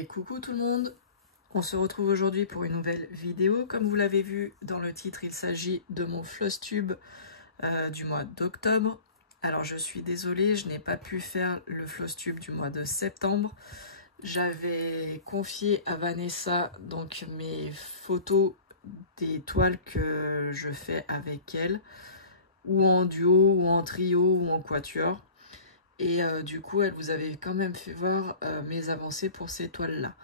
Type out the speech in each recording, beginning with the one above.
Et coucou tout le monde, on se retrouve aujourd'hui pour une nouvelle vidéo. Comme vous l'avez vu dans le titre, il s'agit de mon floss tube du mois d'octobre. Alors je suis désolée, je n'ai pas pu faire le floss tube du mois de septembre. J'avais confié à Vanessa donc mes photos des toiles que je fais avec elle, ou en duo, ou en trio, ou en quatuor. Et du coup, elle vous avait quand même fait voir mes avancées pour ces toiles-là.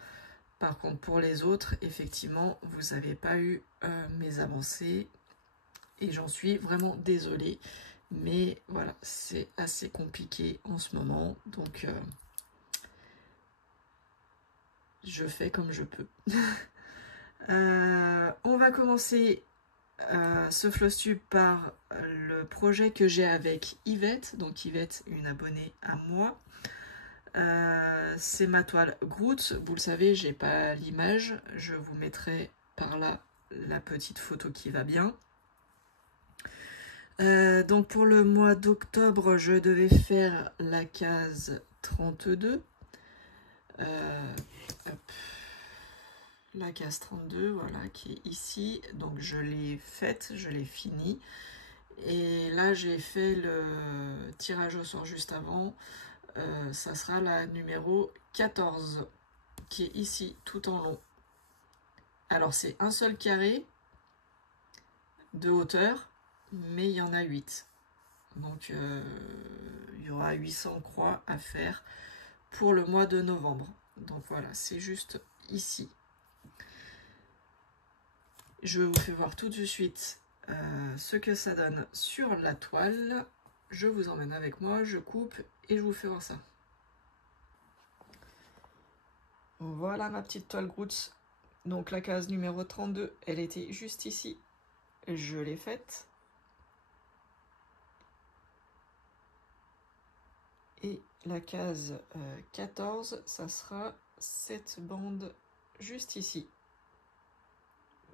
Par contre, pour les autres, effectivement, vous n'avez pas eu mes avancées. Et j'en suis vraiment désolée. Mais voilà, c'est assez compliqué en ce moment. Donc, je fais comme je peux. On va commencer ce floss tube par le projet que j'ai avec Yvette. Donc Yvette, une abonnée à moi. C'est ma toile Groot. Vous le savez, j'ai pas l'image. Je vous mettrai par là la petite photo qui va bien. Donc pour le mois d'octobre, je devais faire la case 32. Hop. La case 32, voilà, qui est ici. Donc je l'ai faite, je l'ai finie. Et là, j'ai fait le tirage au sort juste avant. Ça sera la numéro 14, qui est ici, tout en long. Alors, c'est un seul carré de hauteur, mais il y en a 8. Donc, il y aura 800 croix à faire pour le mois de novembre. Donc, voilà, c'est juste ici. Je vous fais voir tout de suite ce que ça donne sur la toile. Je vous emmène avec moi, je coupe et je vous fais voir ça. Voilà ma petite toile Groot. Donc la case numéro 32, elle était juste ici. Je l'ai faite. Et la case 14, ça sera cette bande juste ici.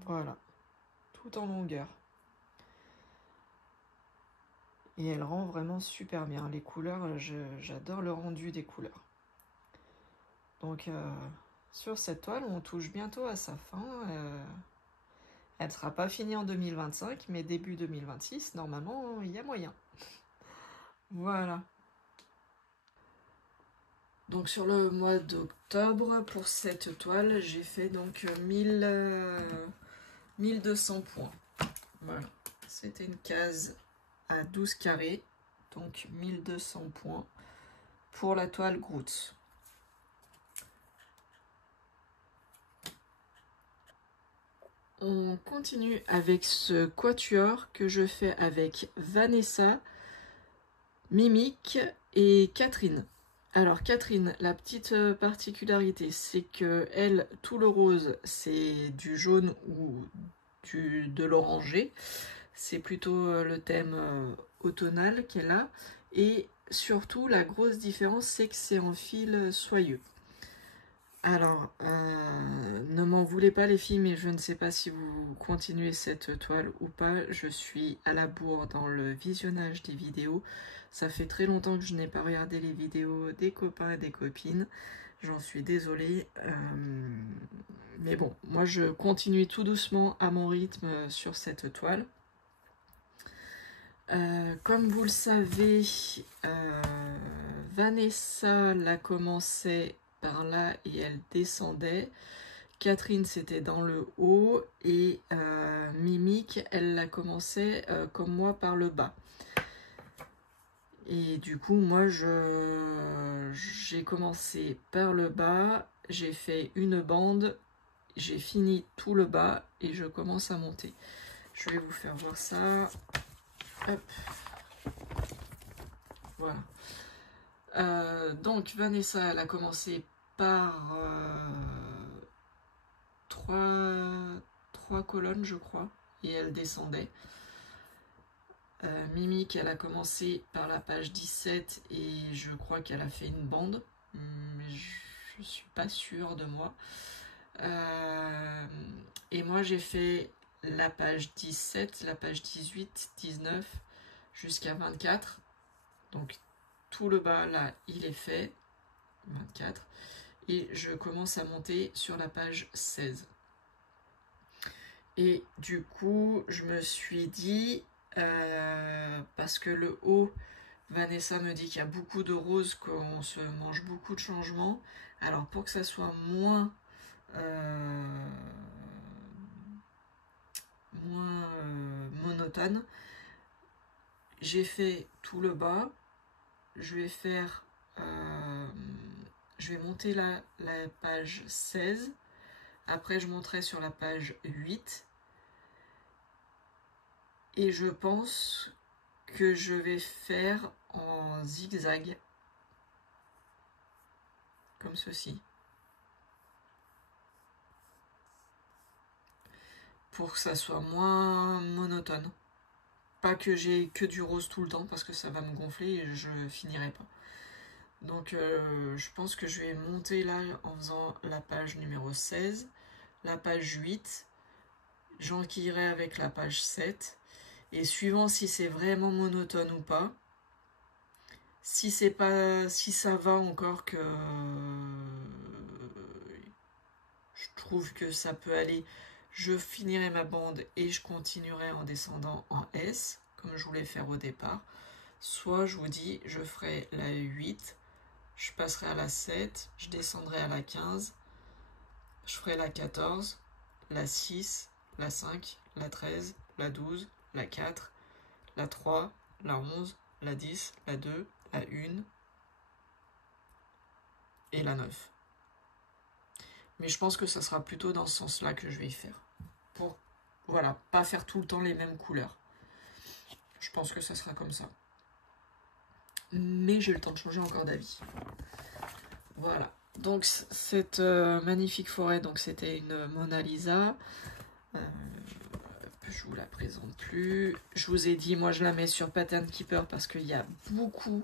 Voilà, tout en longueur. Et elle rend vraiment super bien. Les couleurs, j'adore le rendu des couleurs. Donc sur cette toile, on touche bientôt à sa fin. Elle ne sera pas finie en 2025, mais début 2026, normalement, il y a moyen. Voilà. Donc sur le mois d'octobre, pour cette toile, j'ai fait donc 1200 points. Voilà. C'était une case à 12 carrés, donc 1200 points pour la toile Groot. On continue avec ce quatuor que je fais avec Vanessa, Mimique et Catherine. Alors Catherine, la petite particularité, c'est que elle, tout le rose, c'est du jaune ou de l'orangé. C'est plutôt le thème automnal qu'elle a. Et surtout, la grosse différence, c'est que c'est en fil soyeux. Alors, ne m'en voulez pas les filles, mais je ne sais pas si vous continuez cette toile ou pas. Je suis à la bourre dans le visionnage des vidéos. Ça fait très longtemps que je n'ai pas regardé les vidéos des copains et des copines. J'en suis désolée. Mais bon, moi je continue tout doucement à mon rythme sur cette toile. Comme vous le savez, Vanessa l'a commencé par là et elle descendait. Catherine c'était dans le haut et Mimique elle l'a commencé comme moi par le bas. Et du coup moi j'ai commencé par le bas, j'ai fait une bande, j'ai fini tout le bas et je commence à monter. Je vais vous faire voir ça. Hop. Voilà. Donc Vanessa elle a commencé par 3 colonnes je crois et elle descendait. Mimique elle a commencé par la page 17 et je crois qu'elle a fait une bande, mais je suis pas sûre de moi. Et moi j'ai fait la page 17, la page 18, 19 jusqu'à 24. Donc tout le bas là il est fait, 24. et je commence à monter sur la page 16. Et du coup, je me suis dit, parce que le haut, Vanessa me dit qu'il y a beaucoup de roses, qu'on se mange beaucoup de changements. Alors pour que ça soit moins monotone, j'ai fait tout le bas. Je vais faire, je vais monter la page 16. Après, je monterai sur la page 8. Et je pense que je vais faire en zigzag, comme ceci, pour que ça soit moins monotone. Pas que j'ai que du rose tout le temps, parce que ça va me gonfler et je finirai pas. Donc je pense que je vais monter là en faisant la page numéro 16, la page 8, j'enquillerai avec la page 7, et suivant si c'est vraiment monotone ou pas, si c'est pas, si ça va encore, que je trouve que ça peut aller, je finirai ma bande et je continuerai en descendant en S, comme je voulais faire au départ. Soit je vous dis, je ferai la 8, je passerai à la 7, je descendrai à la 15, je ferai la 14, la 6, la 5, la 13, la 12, la 4, la 3, la 11, la 10, la 2, la 1 et la 9. Mais je pense que ça sera plutôt dans ce sens-là que je vais y faire. Pour, voilà, pas faire tout le temps les mêmes couleurs. Je pense que ça sera comme ça. Mais j'ai le temps de changer encore d'avis. Voilà. Donc cette magnifique forêt, donc c'était une Mona Lisa. Je vous la présente plus. Je vous ai dit, moi je la mets sur Pattern Keeper parce qu'il y a beaucoup,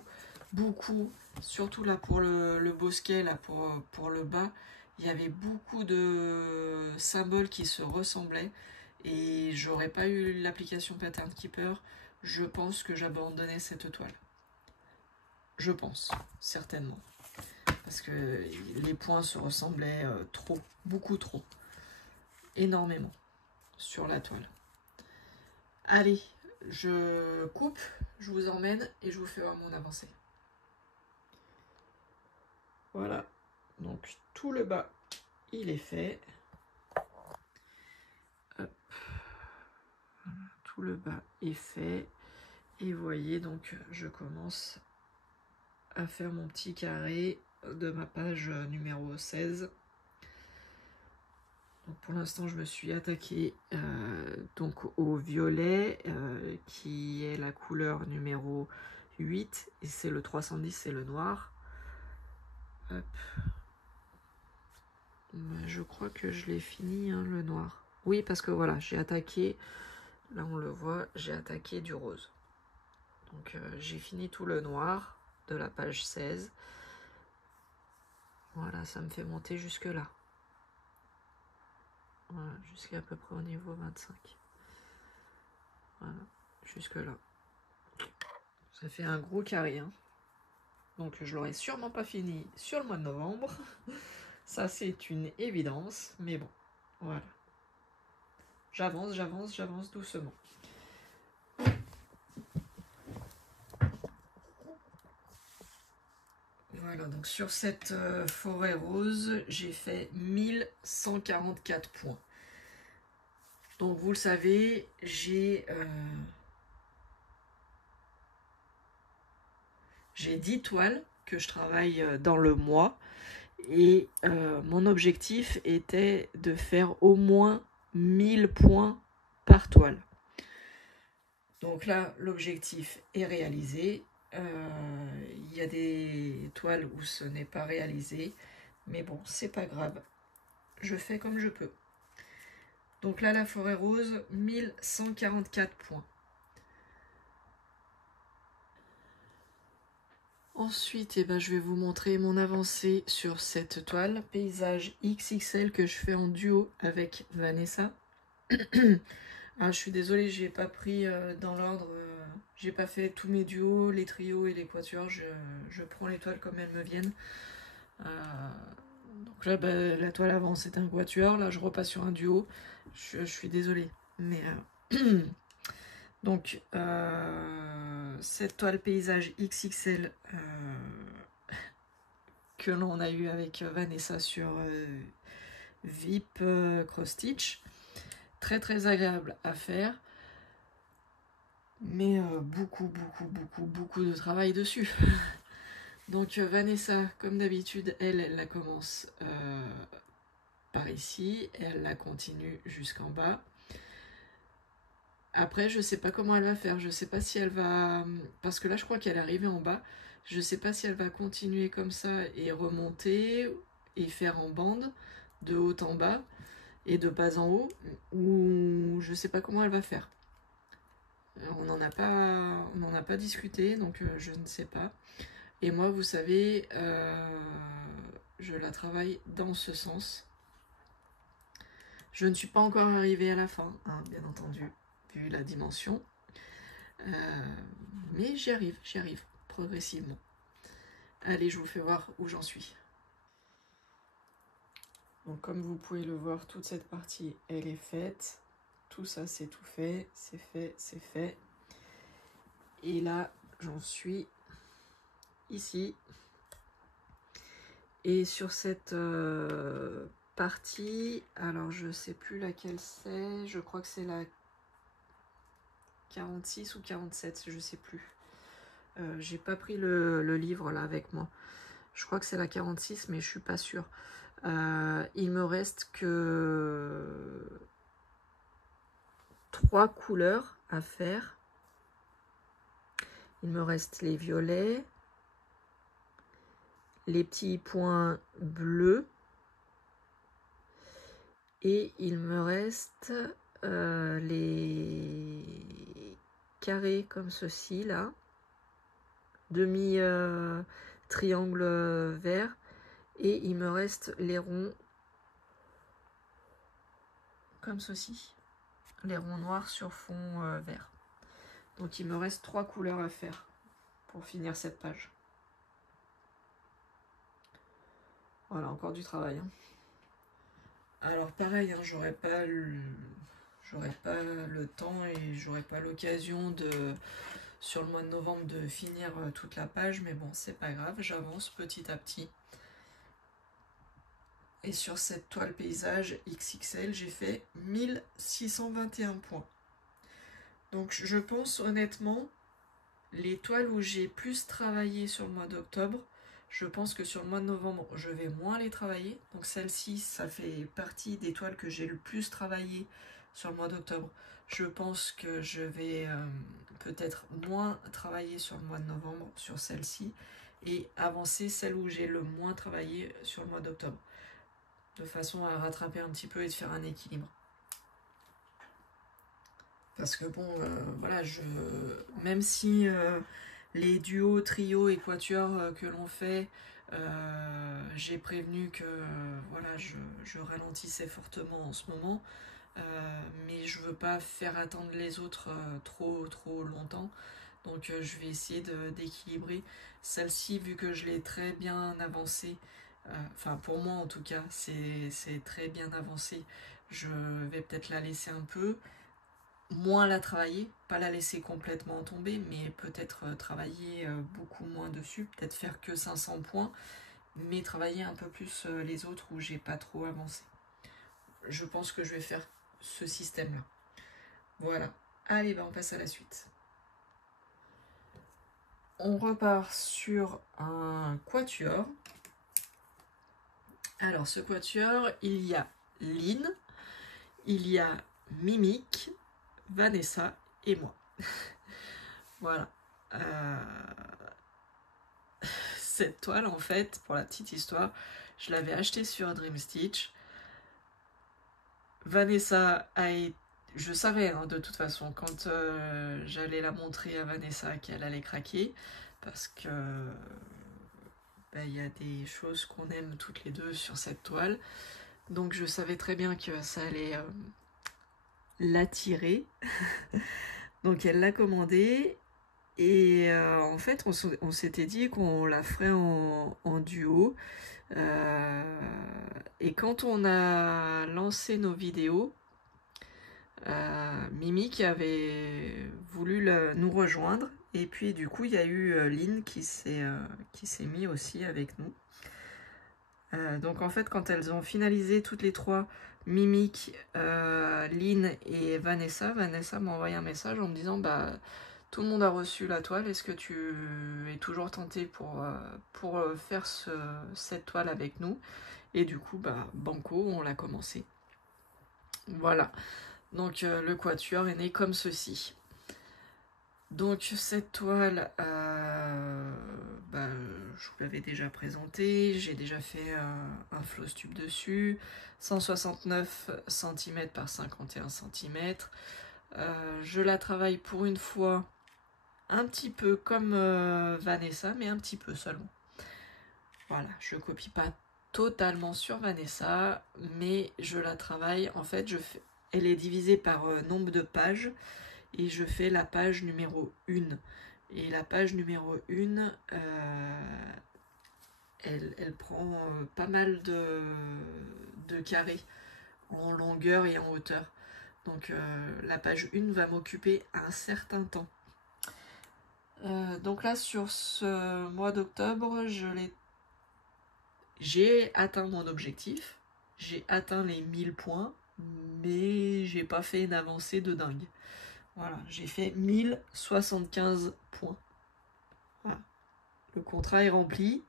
surtout là pour le bosquet, là pour le bas, il y avait beaucoup de symboles qui se ressemblaient et j'aurais pas eu l'application Pattern Keeper, je pense que j'abandonnais cette toile. Je pense, certainement. Parce que les points se ressemblaient trop, beaucoup trop. Énormément sur la toile. Allez, je coupe, je vous emmène et je vous fais voir mon avancée. Voilà, donc tout le bas, il est fait. Hop. Tout le bas est fait. Et vous voyez, donc je commence à faire mon petit carré de ma page numéro 16. Donc pour l'instant, je me suis attaquée donc au violet, qui est la couleur numéro 8. Et c'est le 310, c'est le noir. Hop. Je crois que je l'ai fini, hein, le noir. Oui, parce que voilà, j'ai attaqué, là on le voit, j'ai attaqué du rose. Donc j'ai fini tout le noir de la page 16. Voilà, ça me fait monter jusque là. Voilà, jusqu'à peu près au niveau 25. Voilà, jusque là. Ça fait un gros carré, hein. Donc je l'aurai sûrement pas fini sur le mois de novembre. Ça c'est une évidence, mais bon, voilà. J'avance doucement. Voilà, donc sur cette forêt rose, j'ai fait 1144 points. Donc vous le savez, j'ai 10 toiles que je travaille dans le mois. Et mon objectif était de faire au moins 1000 points par toile. Donc là, l'objectif est réalisé. Il y a des toiles où ce n'est pas réalisé. Mais bon, c'est pas grave. Je fais comme je peux. Donc là, la forêt rose, 1144 points. Ensuite, je vais vous montrer mon avancée sur cette toile, paysage XXL que je fais en duo avec Vanessa. Alors, je suis désolée, j'ai pas pris dans l'ordre, j'ai pas fait tous mes duos, les trios et les quatuors, je prends les toiles comme elles me viennent. Donc là, bah, la toile avant, c'était un quatuor. Là, je repasse sur un duo. Je suis désolée. Mais donc, cette toile paysage XXL que l'on a eu avec Vanessa sur VIP Cross Stitch. Très très agréable à faire. Mais beaucoup de travail dessus. Donc Vanessa, comme d'habitude, elle la commence par ici, et elle la continue jusqu'en bas. Après, je sais pas comment elle va faire, je sais pas si elle va... Parce que là, je crois qu'elle est arrivée en bas. Je sais pas si elle va continuer comme ça et remonter et faire en bande, de haut en bas et de bas en haut, ou je sais pas comment elle va faire. On n'en a pas discuté, donc je ne sais pas. Et moi, vous savez, je la travaille dans ce sens. Je ne suis pas encore arrivée à la fin, hein, bien entendu, vu la dimension. Mais j'y arrive, progressivement. Allez, je vous fais voir où j'en suis. Donc comme vous pouvez le voir, toute cette partie, elle est faite. Tout ça, c'est tout fait, c'est fait, c'est fait. Et là, j'en suis ici. Et sur cette partie, alors je sais plus laquelle c'est, je crois que c'est la 46 ou 47, je sais plus. J'ai pas pris le livre là avec moi. Je crois que c'est la 46, mais je suis pas sûre. Il me reste que 3 couleurs à faire. Il me reste les violets, les petits points bleus, et il me reste les carrés comme ceci là, demi triangle vert, et il me reste les ronds comme ceci, les ronds noirs sur fond vert. Donc il me reste 3 couleurs à faire pour finir cette page. Voilà, encore du travail, hein. Alors pareil, hein, j'aurais pas le temps et j'aurais pas l'occasion de, sur le mois de novembre, de finir toute la page, mais bon, c'est pas grave, j'avance petit à petit. Et sur cette toile paysage XXL, j'ai fait 1621 points. Donc je pense honnêtement, les toiles où j'ai plus travaillé sur le mois d'octobre, je pense que sur le mois de novembre, je vais moins les travailler. Donc celle-ci, ça fait partie des toiles que j'ai le plus travaillé sur le mois d'octobre. Je pense que je vais peut-être moins travailler sur le mois de novembre sur celle-ci et avancer celle où j'ai le moins travaillé sur le mois d'octobre, de façon à rattraper un petit peu et de faire un équilibre. Parce que bon, voilà, même si les duos, trios et quatuors que l'on fait, j'ai prévenu que voilà, je ralentissais fortement en ce moment, mais je veux pas faire attendre les autres trop longtemps. Donc je vais essayer d'équilibrer. Celle-ci, vu que je l'ai très bien avancée, enfin pour moi en tout cas, c'est très bien avancé, je vais peut-être la laisser un peu, moins la travailler, pas la laisser complètement tomber, mais peut-être travailler beaucoup moins dessus, peut-être faire que 500 points, mais travailler un peu plus les autres où j'ai pas trop avancé. Je pense que je vais faire ce système-là. Voilà. Allez, bah on passe à la suite. On repart sur un quatuor. Alors, ce quatuor, il y a Lynn, il y a Mimic, Vanessa et moi. Voilà. Cette toile, en fait, pour la petite histoire, je l'avais achetée sur Dream Stitch. Vanessa a été... Je savais, hein, de toute façon, quand j'allais la montrer à Vanessa, qu'elle allait craquer, parce que y a des choses qu'on aime toutes les deux sur cette toile. Donc je savais très bien que ça allait l'attirer. Donc elle l'a commandé. Et en en fait, on s'était dit qu'on la ferait en duo. Et quand on a lancé nos vidéos, Mimi qui avait voulu nous rejoindre. Et puis du coup, il y a eu Lynn qui s'est mis aussi avec nous. Donc en fait, quand elles ont finalisé toutes les trois, Mimic, Lynn et Vanessa m'a envoyé un message en me disant bah tout le monde a reçu la toile, est-ce que tu es toujours tenté pour faire cette toile avec nous? Et du coup, bah banco, on l'a commencé. Voilà, donc le quatuor est né comme ceci. Donc cette toile, je vous l'avais déjà présentée, j'ai déjà fait un floss tube dessus, 169 cm par 51 cm. Je la travaille pour une fois un petit peu comme Vanessa, mais un petit peu seulement. Voilà, je copie pas totalement sur Vanessa, mais je la travaille, en fait, elle est divisée par nombre de pages, et je fais la page numéro 1. Et la page numéro 1, elle prend pas mal de carrés en longueur et en hauteur. Donc la page 1 va m'occuper un certain temps. Donc là, sur ce mois d'octobre, j'ai atteint mon objectif. J'ai atteint les 1000 points, mais j'ai pas fait une avancée de dingue. Voilà, j'ai fait 1075 points. Voilà. Le contrat est rempli,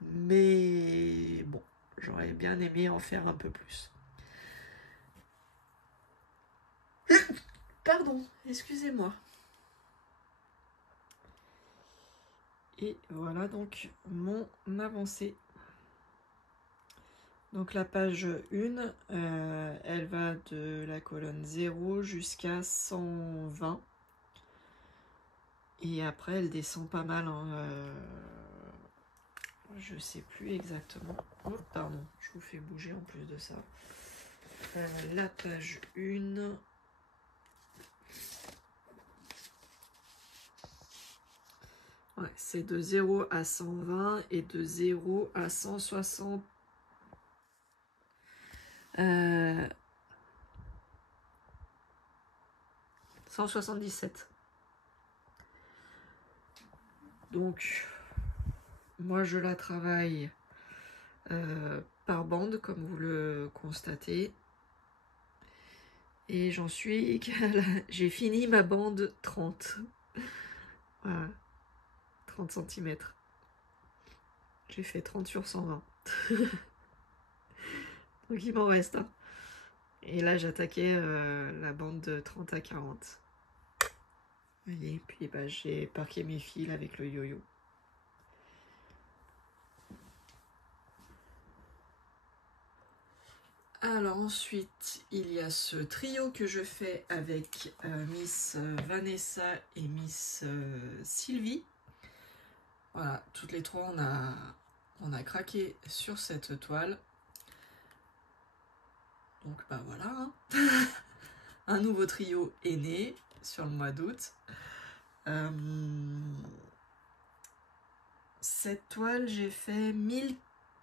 mais bon, j'aurais bien aimé en faire un peu plus. Pardon, excusez-moi. Et voilà donc mon avancée. Donc la page 1, elle va de la colonne 0 jusqu'à 120. Et après, elle descend pas mal. Hein, je sais plus exactement. Oh, pardon, je vous fais bouger en plus de ça. La page 1. Ouais, c'est de 0 à 120 et de 0 à 160. 177. Donc, moi je la travaille par bande, comme vous le constatez. Et j'en suis j'ai fini ma bande 30. Voilà. 30 cm. J'ai fait 30 sur 120. Donc il m'en reste un. Et là j'attaquais la bande de 30 à 40. Vous voyez, puis bah, j'ai parqué mes fils avec le yo-yo. Alors ensuite, il y a ce trio que je fais avec Miss Vanessa et Miss Sylvie. Voilà, toutes les trois, on a craqué sur cette toile. Donc bah voilà, hein. Un nouveau trio est né sur le mois d'août. Cette toile, j'ai fait 1000...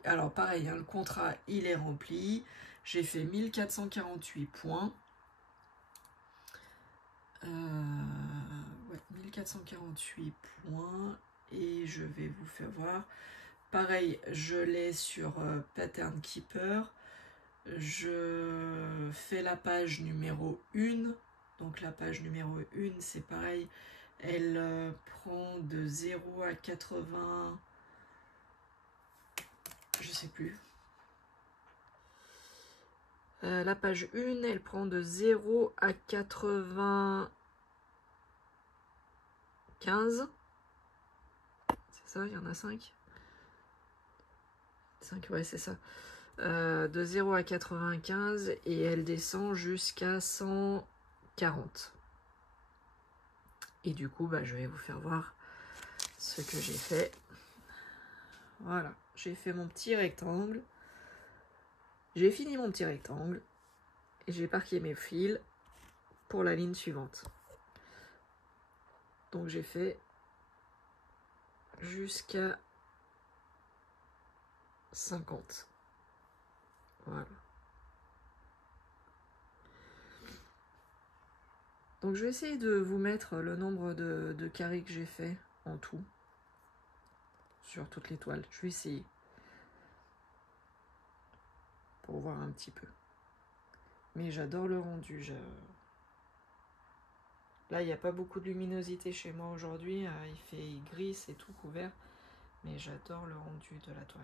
Alors pareil, hein, le contrat, il est rempli. J'ai fait 1448 points. Ouais, 1448 points. Et je vais vous faire voir. Pareil, je l'ai sur Pattern Keeper. Je fais la page numéro 1. Donc la page numéro 1, c'est pareil. Elle prend de 0 à 80... Je sais plus. La page 1, elle prend de 0 à 95. C'est ça, il y en a 5. 5, ouais, c'est ça. De 0 à 95 et elle descend jusqu'à 140. Et du coup, bah, je vais vous faire voir ce que j'ai fait. Voilà, j'ai fait mon petit rectangle. J'ai fini mon petit rectangle. Et j'ai parqué mes fils pour la ligne suivante. Donc j'ai fait jusqu'à 50. Voilà. Donc je vais essayer de vous mettre le nombre de carrés que j'ai fait en tout sur toutes les toiles. Je vais essayer pour voir un petit peu. Mais j'adore le rendu. Là, il n'y a pas beaucoup de luminosité chez moi aujourd'hui. Il fait gris, c'est tout couvert. Mais j'adore le rendu de la toile.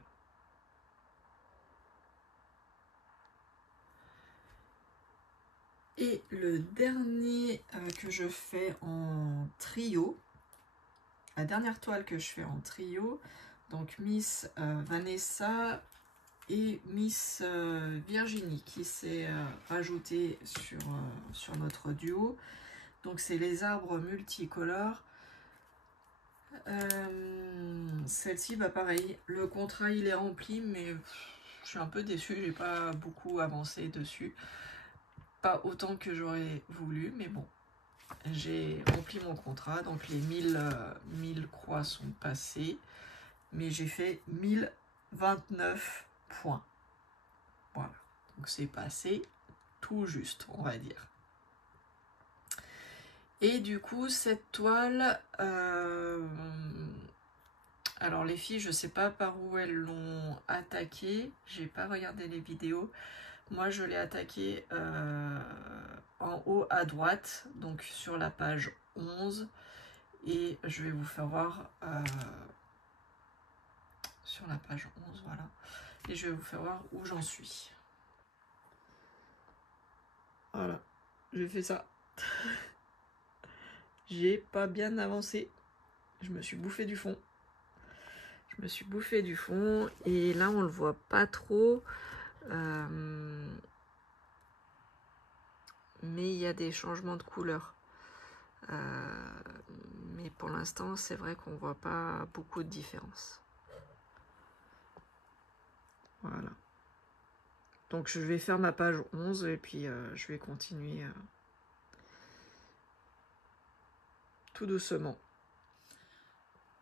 Et le dernier que je fais en trio, la dernière toile que je fais en trio, donc Miss Vanessa et Miss Virginie qui s'est rajoutée sur notre duo. Donc c'est les arbres multicolores. Celle-ci, bah pareil, le contrat il est rempli, mais je suis un peu déçue, j'ai pas beaucoup avancé dessus. Pas autant que j'aurais voulu, mais bon. J'ai rempli mon contrat, donc les 1000 croix sont passées, mais j'ai fait 1029 points. Voilà, donc c'est passé tout juste, on va dire. Et du coup, cette toile, alors les filles, je sais pas par où elles l'ont attaquée, j'ai pas regardé les vidéos. Moi, je l'ai attaquée en haut à droite, donc sur la page 11. Et je vais vous faire voir sur la page 11, voilà. Et je vais vous faire voir où j'en suis. Voilà, j'ai fait ça. J'ai pas bien avancé. Je me suis bouffé du fond. Je me suis bouffé du fond. Et là, on le voit pas trop. Mais il y a des changements de couleur. Mais pour l'instant, c'est vrai qu'on voit pas beaucoup de différence. Voilà. Donc je vais faire ma page 11 et puis je vais continuer tout doucement.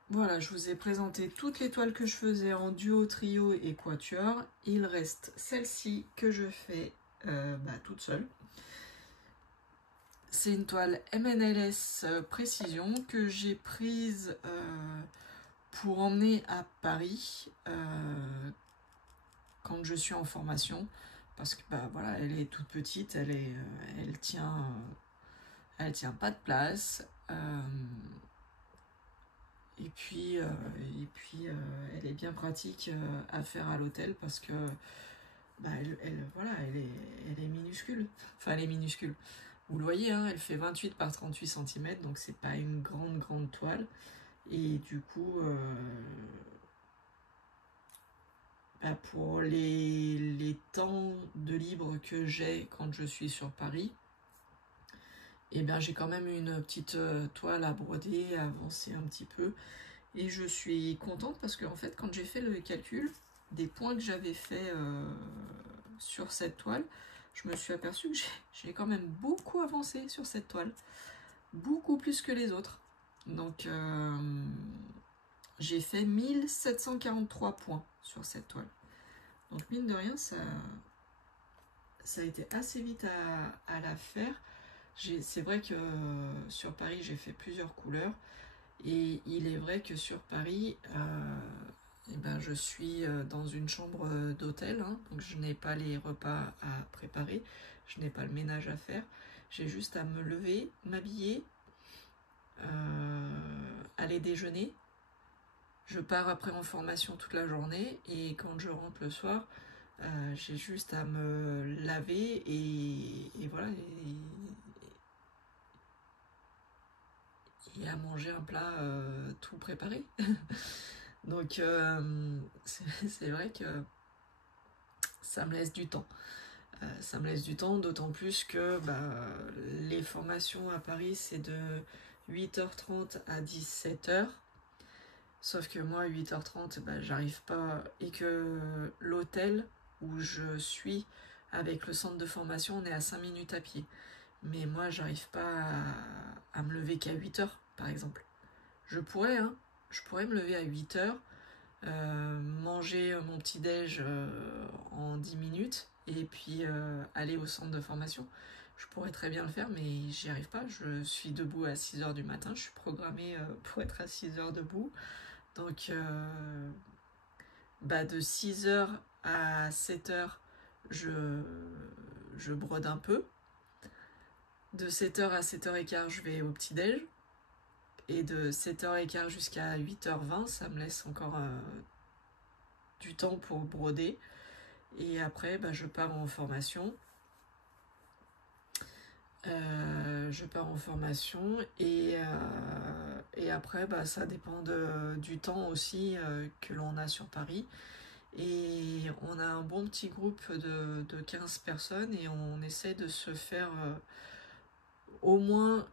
Voilà, je vous ai présenté toutes les toiles que je faisais en duo, trio et quatuor. Il reste celle-ci que je fais toute seule. C'est une toile MNLS Précision que j'ai prise pour emmener à Paris quand je suis en formation. Parce que voilà, elle est toute petite, elle tient pas de place. Et puis elle est bien pratique à faire à l'hôtel parce que elle est minuscule. Enfin, elle est minuscule. Vous le voyez, hein, elle fait 28 par 38 cm, donc c'est pas une grande toile. Et du coup, pour les temps de libre que j'ai quand je suis sur Paris, et bien j'ai quand même une petite toile à broder, à avancer un petit peu. Et je suis contente parce que en fait, quand j'ai fait le calcul des points que j'avais fait sur cette toile, je me suis aperçue que j'ai quand même beaucoup avancé sur cette toile. Beaucoup plus que les autres. Donc j'ai fait 1743 points sur cette toile. Donc mine de rien, ça a été assez vite à la faire. C'est vrai que sur Paris, j'ai fait plusieurs couleurs. Et il est vrai que sur Paris, je suis dans une chambre d'hôtel, hein, donc je n'ai pas les repas à préparer, je n'ai pas le ménage à faire. J'ai juste à me lever, m'habiller, aller déjeuner. Je pars après en formation toute la journée et quand je rentre le soir, j'ai juste à me laver et voilà, et à manger un plat tout préparé. Donc c'est vrai que ça me laisse du temps. Ça me laisse du temps, d'autant plus que les formations à Paris, c'est de 8h30 à 17h. Sauf que moi, à 8h30, j'arrive pas. Et que l'hôtel où je suis avec le centre de formation, on est à 5 minutes à pied. Mais moi, j'arrive pas à me lever qu'à 8h, par exemple. Je pourrais, hein, je pourrais me lever à 8 heures, manger mon petit-déj en 10 minutes et puis aller au centre de formation. Je pourrais très bien le faire, mais j'y arrive pas. Je suis debout à 6 heures du matin. Je suis programmée pour être à 6 heures debout. Donc, de 6 heures à 7 heures, je brode un peu. De 7 heures à 7h15, je vais au petit-déj. Et de 7h15 jusqu'à 8h20, ça me laisse encore du temps pour broder. Et après, je pars en formation. Et après, ça dépend du temps aussi que l'on a sur Paris. Et on a un bon petit groupe de 15 personnes et on essaie de se faire au moins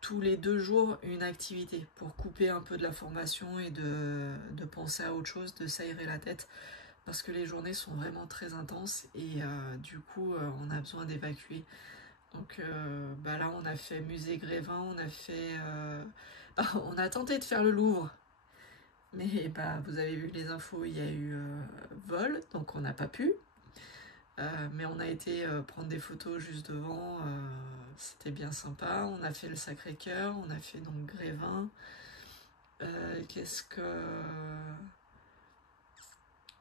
tous les 2 jours une activité pour couper un peu de la formation et de penser à autre chose, de s'aérer la tête parce que les journées sont vraiment très intenses et du coup on a besoin d'évacuer. Donc là on a fait musée Grévin, on a tenté de faire le Louvre, mais vous avez vu les infos, il y a eu vol, donc on n'a pas pu. Mais on a été prendre des photos juste devant, c'était bien sympa. On a fait le Sacré-Cœur, on a fait donc Grévin.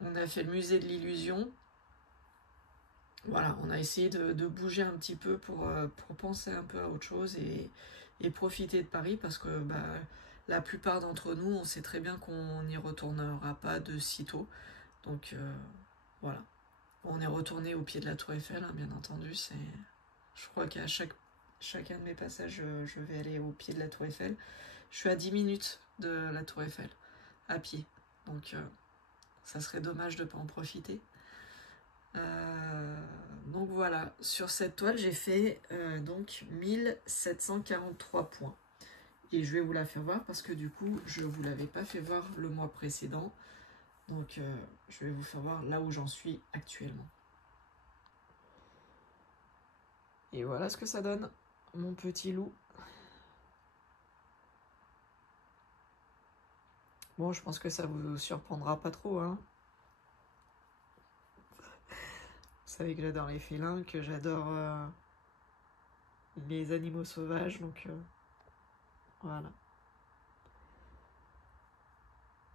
On a fait le musée de l'Illusion. Voilà, on a essayé de bouger un petit peu pour penser un peu à autre chose et profiter de Paris parce que la plupart d'entre nous, on sait très bien qu'on n'y retournera pas de sitôt. Donc voilà. On est retourné au pied de la Tour Eiffel, hein, bien entendu. Je crois qu'à chacun de mes passages, je vais aller au pied de la Tour Eiffel. Je suis à 10 minutes de la Tour Eiffel, à pied. Donc, ça serait dommage de ne pas en profiter. Donc voilà, sur cette toile, j'ai fait donc 1743 points. Et je vais vous la faire voir parce que du coup, je ne vous l'avais pas fait voir le mois précédent. Donc, je vais vous faire voir là où j'en suis actuellement. Et voilà ce que ça donne, mon petit loup. Bon, je pense que ça vous surprendra pas trop, hein. Vous savez que j'adore les félins, que j'adore les animaux sauvages, donc voilà.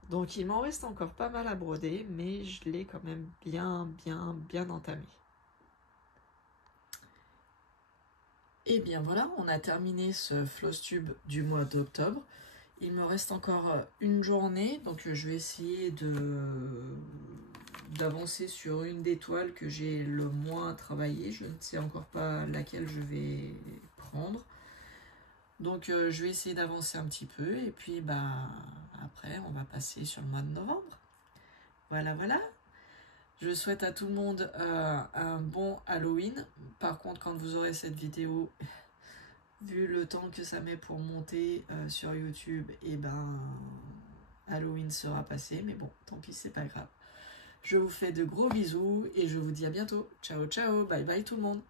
Donc il m'en reste encore pas mal à broder, mais je l'ai quand même bien entamé. Et bien voilà, on a terminé ce floss tube du mois d'octobre. Il me reste encore une journée, donc je vais essayer d'avancer sur une des toiles que j'ai le moins travaillé. Je ne sais encore pas laquelle je vais prendre. Donc je vais essayer d'avancer un petit peu et puis après on va passer sur le mois de novembre. Voilà. Je souhaite à tout le monde un bon Halloween. Par contre, quand vous aurez cette vidéo, vu le temps que ça met pour monter sur YouTube, Halloween sera passé. Mais bon, tant pis, c'est pas grave. Je vous fais de gros bisous et je vous dis à bientôt. Ciao, ciao, bye bye tout le monde.